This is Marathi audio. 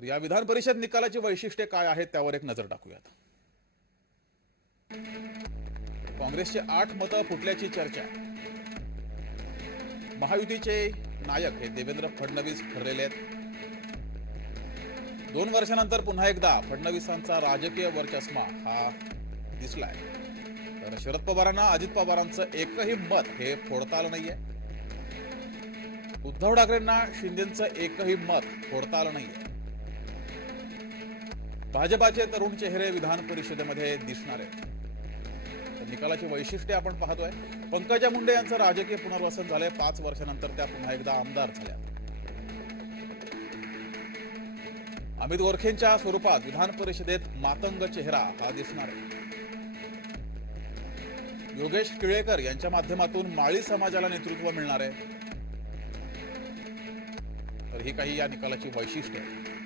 तर या विधान परिषद निकालाची वैशिष्ट्ये काय आहेत त्यावर एक नजर टाकूयात. काँग्रेसचे आठ मतं फुटल्याची चर्चा. महायुतीचे नायक हे देवेंद्र फडणवीस ठरलेले आहेत. दोन वर्षानंतर पुन्हा एकदा फडणवीसांचा राजकीय वर्चस्मा हा दिसलाय. तर शरद पवारांना अजित पवारांचं एकही मत हे फोडता आलं नाहीये. उद्धव ठाकरेंना शिंदेचं एकही मत फोडता आलं नाहीये. भाजपाचे तरुण चेहरे विधान परिषदेमध्ये दिसणार. आहेत निकालाची वैशिष्ट्ये आपण पाहतोय. पंकजा मुंडे यांचं राजकीय पुनर्वसन झालंय. पाच वर्षानंतर त्या पुन्हा एकदा आमदार झाल्या. अमित गोरखेंच्या स्वरूपात विधान परिषदेत मातंग चेहरा हा दिसणार. आहे योगेश किळेकर यांच्या माध्यमातून माळी समाजाला नेतृत्व मिळणार. आहे तर ही काही या निकालाची वैशिष्ट्य. आहे